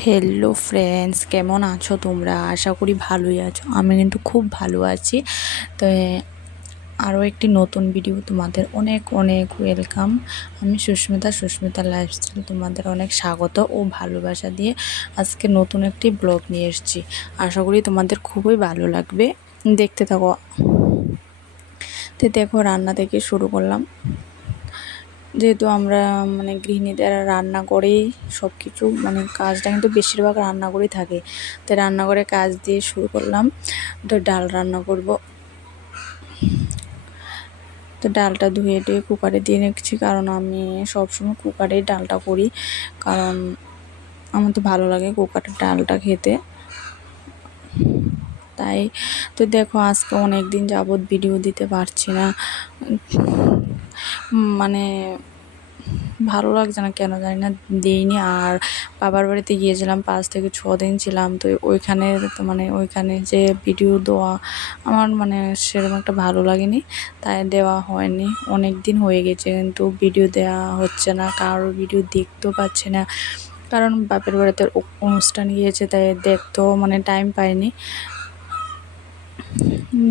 Hello friends, কেমন আছো তোমরা? আশা করি ভালোই আছো। আমি কিন্তু খুব ভালো আছি। তো আরও একটি নতুন ভিডিও তোমাদের অনেক অনেক ওয়েলকাম। আমি সুস্মিতা লাইফস্টাইল তোমাদের অনেক স্বাগত ও ভালোবাসা দিয়ে আজকে নতুন একটি ব্লগ নিয়ে এসেছি। আশা করি তোমাদের খুবই ভালো লাগবে, দেখতে থাকো। তো দেখো, রান্না থেকে শুরু করলাম। যেহেতু আমরা গৃহিণীদের রান্না করেই সব কিছু কাজটা কিন্তু বেশিরভাগ রান্না করেই থাকে, তাই রান্নাঘরে কাজ দিয়ে শুরু করলাম। তো ডাল রান্না করব। তো ডালটা ধুয়ে কুকারে দিয়ে নিচ্ছি, কারণ আমি সবসময় কুকারেই ডালটা করি, কারণ আমার তো ভালো লাগে কুকারের ডালটা খেতে। তাই তো দেখো, আজকে অনেক দিন যাবৎ ভিডিও দিতে পারছি না, ভালো লাগছে না কেন জানি না, দিইনি। আর বাবার বাড়িতে গিয়েছিলাম, 5 থেকে 6 দিন ছিলাম। তো ওইখানে যে ভিডিও দেওয়া আমার সেরকম একটা ভালো লাগেনি, তাই দেওয়া হয়নি। অনেক দিন হয়ে গেছে কিন্তু ভিডিও দেওয়া হচ্ছে না, কারোর ভিডিও দেখতেও পাচ্ছি না, কারণ বাপের বাড়িতে অনুষ্ঠান গিয়েছে, তাই দেখতেও টাইম পাইনি।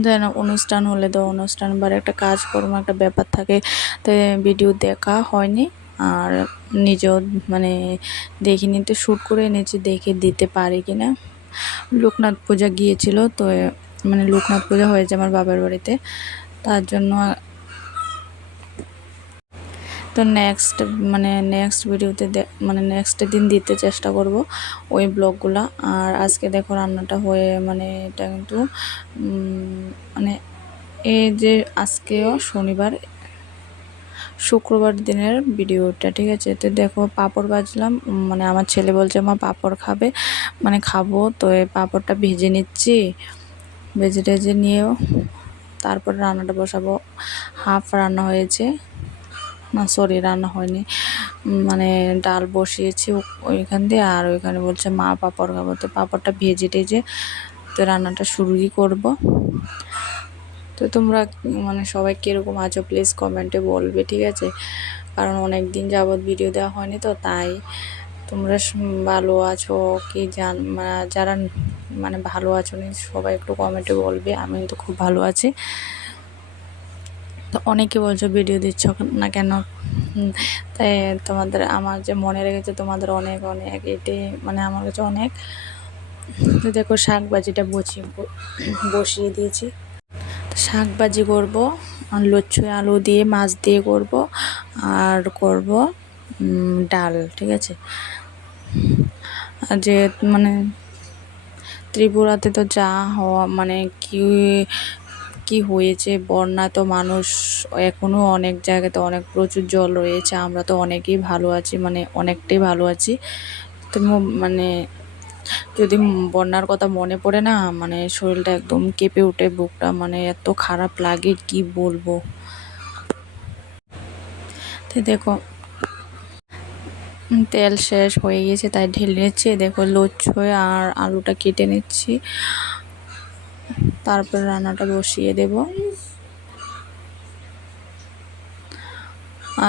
যেন অনুষ্ঠান হলে তো অনুষ্ঠান একটা কাজকর্ম একটা ব্যাপার থাকে, তাই ভিডিও দেখা হয়নি। আর নিজেও দেখিনি, তো শ্যুট করে এনেছি, দেখে দিতে পারি কিনা। লোকনাথ পূজা গিয়েছিল, তো লোকনাথ পূজা হয়েছে আমার বাবার বাড়িতে, তার জন্য। তো নেক্সট ভিডিওতে নেক্সট দিন দিতে চেষ্টা করব ওই ব্লগগুলো। আর আজকে দেখো রান্নাটা হয়ে এটা কিন্তু এই যে আজকেও শনিবার, শুক্রবার দিনের ভিডিওটা, ঠিক আছে। তো দেখো, পাঁপড় ভাজলাম। আমার ছেলে বলছে মা পাঁপড় খাবে, খাবো। তো এই পাঁপড়টা ভেজে নিচ্ছি, ভেজে টেজে নিয়েও তারপর রান্নাটা বসাবো। হাফ রান্না হয়েছে, না সরি রান্না হয়নি, ডাল বসিয়েছি ওইখান দিয়ে, আর ওইখানে বলছে মা পাঁপড় খাবো। তো পাঁপড়টা ভেজে টেজে তো রান্নাটা শুরুই করব। তো তোমরা সবাই কীরকম আছো প্লিজ কমেন্টে বলবে, ঠিক আছে। কারণ অনেক দিন যাবৎ ভিডিও দেওয়া হয়নি, তো তাই তোমরা ভালো আছো কি যারা ভালো আছো নি সবাই একটু কমেন্টে বলবে। আমি তো খুব ভালো আছি। তো অনেকে বলছো ভিডিও দিচ্ছ না কেন, তাই তোমাদের আমার যে মনে রেখেছে তোমাদের অনেক অনেক, এটি আমার কাছে অনেক। তো দেখো, শাক ভাজিটা বসিয়ে দিয়েছি। শাক ভাজি করবো, লচ্ছই আলু দিয়ে মাছ দিয়ে করব, আর করব ডাল, ঠিক আছে। যে ত্রিপুরাতে তো যা হওয়া কি কি হয়েছে, বন্যা, তো মানুষ এখনও অনেক জায়গাতে অনেক প্রচুর জল রয়েছে। আমরা তো অনেকেই ভালো আছি, অনেকটাই ভালো আছি। তো যদি বন্যার কথা মনে পড়ে না, শরীরটা একদম কেঁপে ওঠে, বুকটা এত খারাপ লাগে কি বলবো। তো দেখো, তেল শেষ হয়ে গেছে, তাই ঢেলে নিচ্ছি। দেখো, লচ্ছই আর আলুটা কেটে নিচ্ছি, তারপর রান্নাটা বসিয়ে দেব।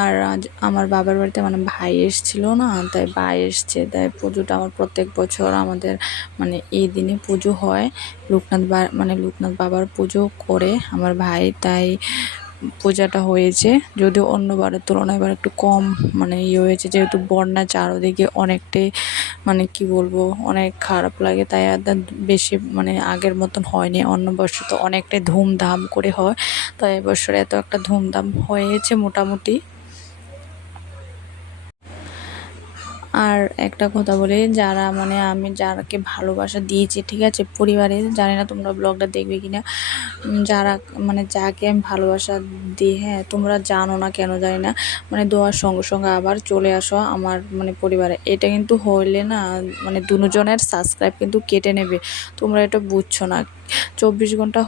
আর আজ আমার বাবার বাড়িতে ভাই এসেছিল না, তাই ভাই এসছে, তাই পুজোটা আমার প্রত্যেক বছর আমাদের এই দিনে পুজো হয়। লোকনাথ বাবার পুজো করে আমার ভাই, তাই পূজাটা হয়েছে। যদিও অন্যবারের তুলনায় এবার একটু কম ইয়ে হয়েছে, যেহেতু বন্যা চারদিকে অনেকটাই কি বলবো, অনেক খারাপ লাগে, তাই আর বেশি আগের মতন হয়নি। অন্য বছর তো অনেকটাই ধুমধাম করে হয়, তাই এবছর এত একটা ধুমধাম হয়েছে মোটামুটি। আর একটা কথা বলি, যারা আমি যারাকে ভালোবাসা দিয়েছি, ঠিক আছে, পরিবারে, জানি না তোমরা ব্লগটা দেখবে কিনা, যারা যাকে আমি ভালোবাসা দিই, হ্যাঁ তোমরা জানো না কেন জানি না, দেওয়ার সঙ্গে সঙ্গে আবার চলে আসো আমার পরিবারে। এটা কিন্তু হইলে না দুজনের সাবস্ক্রাইব কিন্তু কেটে নেবে, তোমরা এটা বুঝছো না। 24 ঘন্টা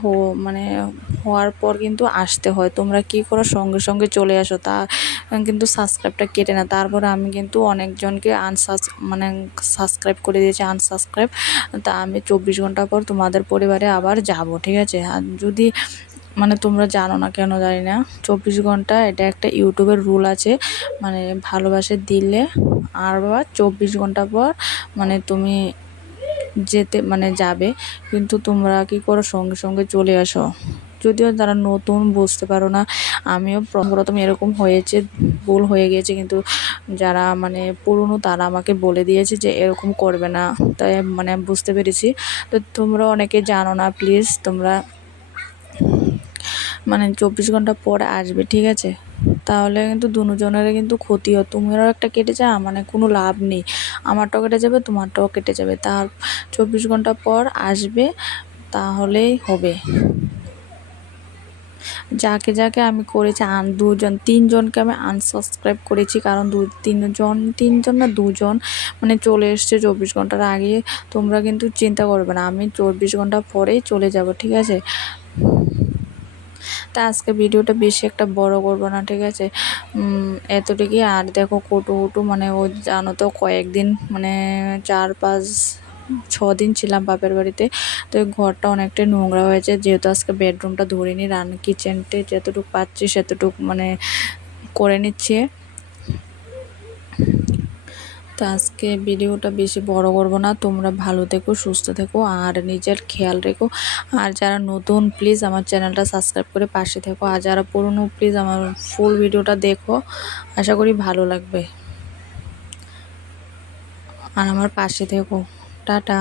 হওয়ার পর কিন্তু আসতে হয়, তোমরা কি করো সঙ্গে সঙ্গে চলে আসো, তা কিন্তু সাবস্ক্রাইবটা কেটে না। তারপরে আমি কিন্তু অনেকজনকে সাবস্ক্রাইব করে দিয়েছি, আনসাবস্ক্রাইব। তা আমি 24 ঘন্টা পর তোমাদের পরিবারে আবার যাব, ঠিক আছে। আর যদি তোমরা জানো না কেন জানি না, 24 ঘন্টা এটা একটা ইউটিউবের রুল আছে, ভালোবাসা দিলে আর বা 24 ঘন্টা পর মানে তুমি যেতে মানে যাবে, কিন্তু তোমরা কি করো সঙ্গে সঙ্গে চলে আসো। যদিও যারা নতুন বুঝতে পারো না, আমিও প্রথম এরকম হয়েছে, ভুল হয়ে গিয়েছে, কিন্তু যারা মানে পুরনো তারা আমাকে বলে দিয়েছে যে এরকম করবে না, তাই মানে বুঝতে পেরেছি। তো তোমরা অনেকে জানো না, প্লিজ তোমরা মানে 24 ঘন্টা পরে আসবে, ঠিক আছে? তাহলে কিন্তু দুজনের কিন্তু ক্ষতি হয়, তোমারও একটা কেটে যায়, মানে কোনো লাভ নেই, আমারটাও কেটে যাবে তোমারটাও কেটে যাবে। তার 24 ঘন্টা পর আসবে, তাহলেই হবে। যাকে যাকে আমি করেছি তিনজনকে আমি আনসাবস্ক্রাইব করেছি, কারণ তিনজন না দুজন মানে চলে এসছে 24 ঘন্টার আগে। তোমরা কিন্তু চিন্তা করবে না, আমি 24 ঘন্টা পরেই চলে যাব, ঠিক আছে? তা আজকে ভিডিওটা বেশি একটা বড় করব না, ঠিক আছে? এতটুকুই। আর দেখো কুটু মানে ও জানো তো কয়েকদিন মানে 4-5-6 দিন ছিলাম বাপের বাড়িতে, তো ঘরটা অনেকটা নোংরা হয়েছে, যেহেতু আজকে বেডরুমটা ধরিনি, কিচেনতে যতটুকু পাচ্ছি সেতটুকু মানে করে নিচ্ছি। তো আজকে ভিডিওটা বেশি বড় করব না, তোমরা ভালো থেকো, সুস্থ থেকো, আর নিজের খেয়াল রেখো। আর যারা নতুন প্লিজ আমার চ্যানেলটা সাবস্ক্রাইব করে পাশে থেকো, আর যারা পুরনো প্লিজ আমার ফুল ভিডিওটা দেখো, আশা করি ভালো লাগবে। আর আমার পাশে থেকো। টাটা।